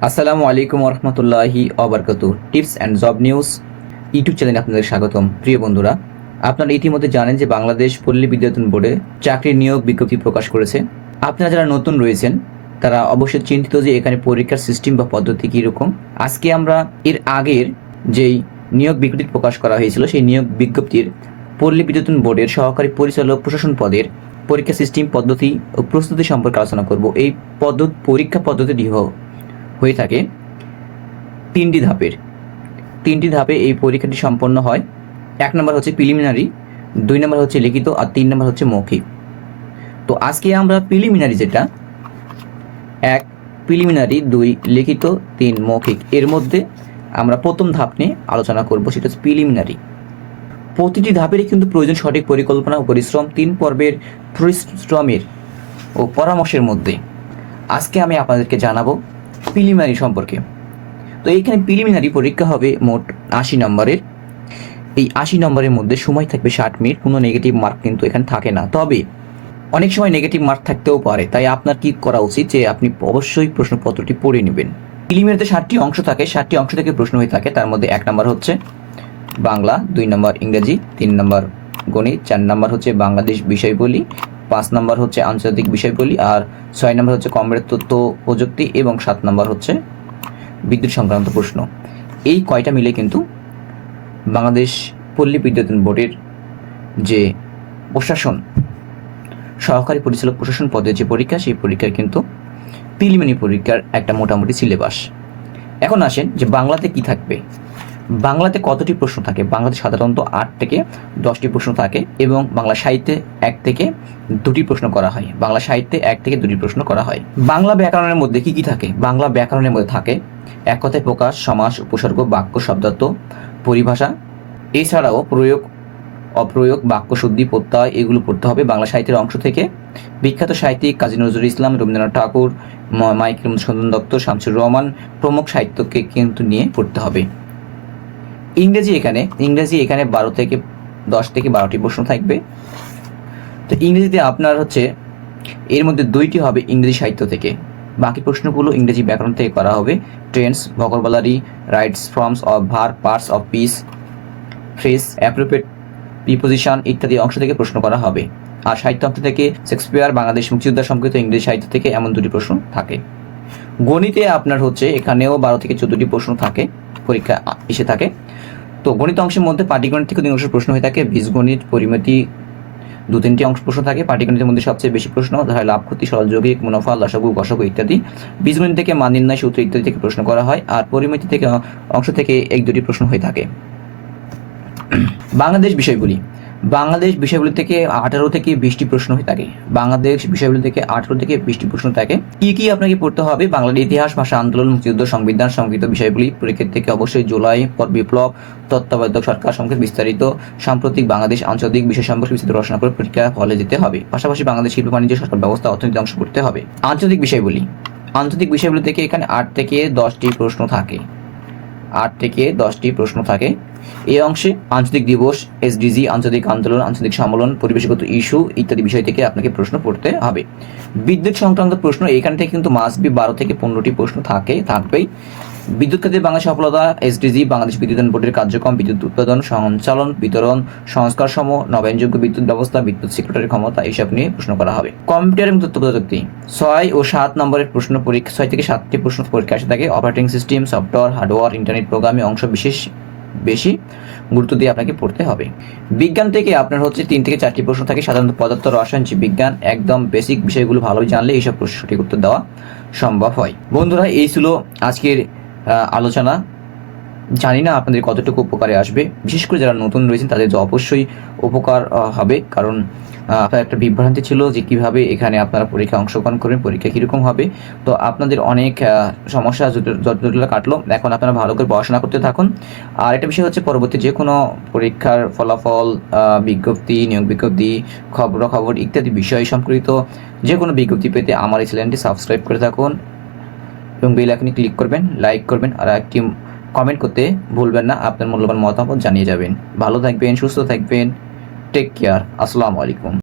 আসসালামু আলাইকুম রহমতুল্লাহি অবরকাত tips and job news YouTube চ্যানেলে আপনাদের স্বাগতম। প্রিয় বন্ধুরা, আপনারা ইতিমধ্যে জানেন যে বাংলাদেশ পল্লী বিদ্যুতন বোর্ডে চাকরির নিয়োগ বিজ্ঞপ্তি প্রকাশ করেছে। আপনারা যারা নতুন রয়েছেন, তারা অবশ্যই চিন্তিত যে এখানে পরীক্ষার সিস্টেম বা পদ্ধতি কীরকম। আজকে আমরা এর আগের যেই নিয়োগ বিজ্ঞপ্তি প্রকাশ করা হয়েছিল, সেই নিয়োগ বিজ্ঞপ্তির পল্লী বিদ্যুতন বোর্ডের সহকারী পরিচালক প্রশাসন পদের পরীক্ষা সিস্টেম, পদ্ধতি ও প্রস্তুতি সম্পর্কে আলোচনা করব। এই পদ্ধতি পরীক্ষা পদ্ধতিটি হ- হয়ে থাকে তিনটি ধাপের। তিনটি ধাপে এই পরীক্ষাটি সম্পন্ন হয়। এক নম্বর হচ্ছে প্রিলিমিনারি দুই নম্বর হচ্ছে লিখিত, আর তিন নম্বর হচ্ছে মৌখিক। তো আজকে আমরা প্রিলিমিনারি যেটা, এক প্রিলিমিনারি দুই, লিখিত, তিন, মৌখিক। এর মধ্যে আমরা প্রথম ধাপ নিয়ে আলোচনা করব, সেটা হচ্ছে প্রিলিমিনারি প্রতিটি ধাপেরই কিন্তু প্রয়োজন সঠিক পরিকল্পনা ও পরিশ্রম। তিন পর্বের পরিশ্রমের ও পরামর্শের মধ্যে। আজকে আমি আপনাদেরকে জানাব প্রিলিমিনারি সম্পর্কে। তো এইখানে প্রিলিমিনারি পরীক্ষা হবে মোট আশি নম্বরের। এই আশি নম্বরের মধ্যে সময় থাকবে ষাট মিনিট, কোনো নেগেটিভ মার্ক কিন্তু এখানে থাকে না। তবে অনেক সময় নেগেটিভ মার্ক থাকতেও পারে, তাই আপনার কি করা উচিত যে আপনি অবশ্যই প্রশ্নপত্রটি পড়ে নেবেন। প্রিলিমিনারিতে ষাটটি অংশ থাকে, ষাটটি অংশ থেকে প্রশ্ন হয়ে থাকে, তার মধ্যে এক নম্বর হচ্ছে বাংলা, দুই নম্বর ইংরেজি, তিন নম্বর গণিত, চার নম্বর হচ্ছে বাংলাদেশ বিষয়বলী পাঁচ নম্বর হচ্ছে আন্তর্জাতিক বিষয়বলী আর ছয় নম্বর হচ্ছে কমরেড তথ্য প্রযুক্তি, এবং সাত নম্বর হচ্ছে বিদ্যুৎ সংক্রান্ত প্রশ্ন। এই কয়টা মিলে কিন্তু বাংলাদেশ পল্লী বিদ্যুৎ বোর্ডের যে প্রশাসন, সহকারী পরিচালক প্রশাসন পদের যে পরীক্ষা, সেই পরীক্ষার কিন্তু প্রিলিমিনারি পরীক্ষার একটা মোটামুটি সিলেবাস। এখন আসেন যে বাংলাতে কি থাকবে। বাংলাতে কতটি প্রশ্ন থাকে? বাংলাতে সাধারণত আট থেকে দশটি প্রশ্ন থাকে এবং বাংলা সাহিত্যে এক থেকে দুটি প্রশ্ন করা হয়। বাংলা সাহিত্যে এক থেকে দুটি প্রশ্ন করা হয়। বাংলা ব্যাকরণের মধ্যে কি কি থাকে? বাংলা ব্যাকরণের মধ্যে থাকে এক কথায় প্রকাশ, সমাস, উপসর্গ, বাক্য, শব্দার্থ, পরিভাষা। এছাড়াও প্রয়োগ, অপ্রয়োগ, বাক্য, শুদ্ধি, প্রত্যয় এগুলো পড়তে হবে বাংলা সাহিত্যের অংশ থেকে। বিখ্যাত সাহিত্যিক কাজী নজরুল ইসলাম, রবীন্দ্রনাথ ঠাকুর মাইকেল মধুসূদন দত্ত, শামসুর রহমান প্রমুখ সাহিত্যকে কিন্তু নিয়ে পড়তে হবে। ইংরেজি এখানে ইংরেজি এখানে বারো থেকে দশ থেকে বারোটি প্রশ্ন থাকবে। তো ইংরেজিতে আপনার হচ্ছে, এর মধ্যে দুইটি হবে ইংরেজি সাহিত্য থেকে। বাকি প্রশ্নগুলো ইংরেজি ব্যাকরণ থেকে করা হবে। Tense vocabulary rights forms of verb parts of speech phrase appropriate preposition ইত্যাদি অংশ থেকে প্রশ্ন করা হবে। আর সাহিত্য অংশ থেকে শেক্সপিয়ার বাংলাদেশ মুক্তিযোদ্ধা সম্পর্কিত ইংরেজি সাহিত্য থেকে এমন দুটি প্রশ্ন থাকে। গণিতে আপনার হচ্ছে এখানেও বারো থেকে চোদ্দটি প্রশ্ন থাকে, পরীক্ষা এসে থাকে। তো গণিত অংশের মধ্যে পাটিগণিত থেকে তিন অংশের প্রশ্ন হয়ে থাকে, বীজগণিত, পরিমিতি দু তিনটি অংশ প্রশ্ন থাকে। পাটিগণিতের মধ্যে সবচেয়ে বেশি প্রশ্ন, ধরে লাভ ক্ষতি সরল যৌগিক, মুনাফা, লসাগু, গসাগু ইত্যাদি। বীজগণিত থেকে মান নির্ণয় সূত্র ইত্যাদি থেকে প্রশ্ন করা হয়, আর পরিমিতি থেকে অংশ থেকে এক দুটি প্রশ্ন হয়ে থাকে। বাংলাদেশ বিষয়গুলি। বাংলাদেশ বিষয়গুলি থেকে আঠারো থেকে বিশটি প্রশ্ন হয়ে থাকে। বাংলাদেশ বিষয়গুলি থেকে আঠারো থেকে বিশটি প্রশ্ন থাকে। কি কি আপনাকে পড়তে হবে? বাংলার ইতিহাস, ভাষা, আন্দোলন, মুক্তিযুদ্ধ, সংবিধান সংকৃত বিষয়গুলি পরীক্ষার থেকে অবশ্যই জুলাই পর বিপ্লব, তত্ত্বাবধায়ক সরকার সম্পর্কে বিস্তারিত সাম্প্রতিক বাংলাদেশ আঞ্চলিক বিষয় সম্পর্কে বিস্তারিত রচনা করে পরীক্ষা হলে যেতে হবে। পাশাপাশি বাংলাদেশ শিল্প বাণিজ্য সরকার ব্যবস্থা অর্থনীতি অংশ পড়তে হবে। আঞ্চলিক বিষয়গুলি। আন্তর্জাতিক বিষয়গুলি থেকে এখানে আট থেকে দশটি প্রশ্ন থাকে। আট থেকে দশটি প্রশ্ন থাকে। এই অংশে আঞ্চলিক দিবস, এসডিজি, আঞ্চলিক আন্দোলন, আঞ্চলিক সম্মেলন, পরিবেশগত ইস্যু ইত্যাদি বিষয় থেকে আপনাকে প্রশ্ন পড়তে হবে। বিদ্যুৎ সংক্রান্ত প্রশ্ন, এখান থেকে কিন্তু মাসবি বারো থেকে পনেরোটি প্রশ্ন থাকে, থাকবেই। বিদ্যুৎ খাতে বাংলা সফলতা, এসডিজি, বাংলাদেশ বিদ্যুৎ বোর্ডের কার্যক্রম, বিদ্যুৎ উৎপাদন, সঞ্চালন, বিতরণ সংস্কার সম নবায়নযোগ্য বিদ্যুৎ ব্যবস্থা, বিদ্যুৎ সেক্রেটারির ক্ষমতা এইসব নিয়ে প্রশ্ন করা হবে। কম্পিউটার এবং তথ্য প্রযুক্তি, ছয় ও সাত নম্বরের প্রশ্ন পরীক্ষা, ছয় থেকে সাতটি প্রশ্ন পরীক্ষা আসে থাকে। Operating system, software, hardware, internet প্রোগ্রামে অংশ বিশেষ বেশি গুরুত্ব দিয়ে আপনাকে পড়তে হবে। বিজ্ঞান থেকে আপনার হচ্ছে তিন থেকে চারটি প্রশ্ন থাকে, সাধারণত পদার্থ, রসায়ন বিজ্ঞান একদম বেসিক বিষয়গুলো ভালো জানলে এইসব প্রশ্ন সঠিক উত্তর দেওয়া সম্ভব হয়। বন্ধুরা, এই ছিল আজকের আলোচনা। জানি না আপনাদের কতটুকু উপকারে আসবে। বিশেষ করে যারা নতুন রয়েছেন, তাদের তো অবশ্যই উপকার হবে। কারণ আপনার একটা বিভ্রান্তি ছিল যে কীভাবে এখানে আপনারা পরীক্ষা অংশগ্রহণ করবেন, পরীক্ষা কীরকম হবে। তো আপনাদের অনেক সমস্যা জটিল- জটিলতা কাটলো। এখন আপনারা ভালো করে পড়াশোনা করতে থাকুন। আর একটা বিষয় হচ্ছে পরবর্তী যে কোনো পরীক্ষার ফলাফল বিজ্ঞপ্তি, নিয়োগ বিজ্ঞপ্তি খবরাখবর ইত্যাদি বিষয় সম্পর্কিত যে কোনো বিজ্ঞপ্তি পেতে আমার এই চ্যানেলটি সাবস্ক্রাইব করে থাকুন এবং বেল আইকনে ক্লিক করবেন, লাইক করবেন, আর একটি কমেন্ট করতে ভুলবেন না, আপনার মূল্যবান মতামত জানিয়ে যাবেন। ভালো থাকবেন, সুস্থ থাকবেন টেক কেয়ার আসসালামু আলাইকুম।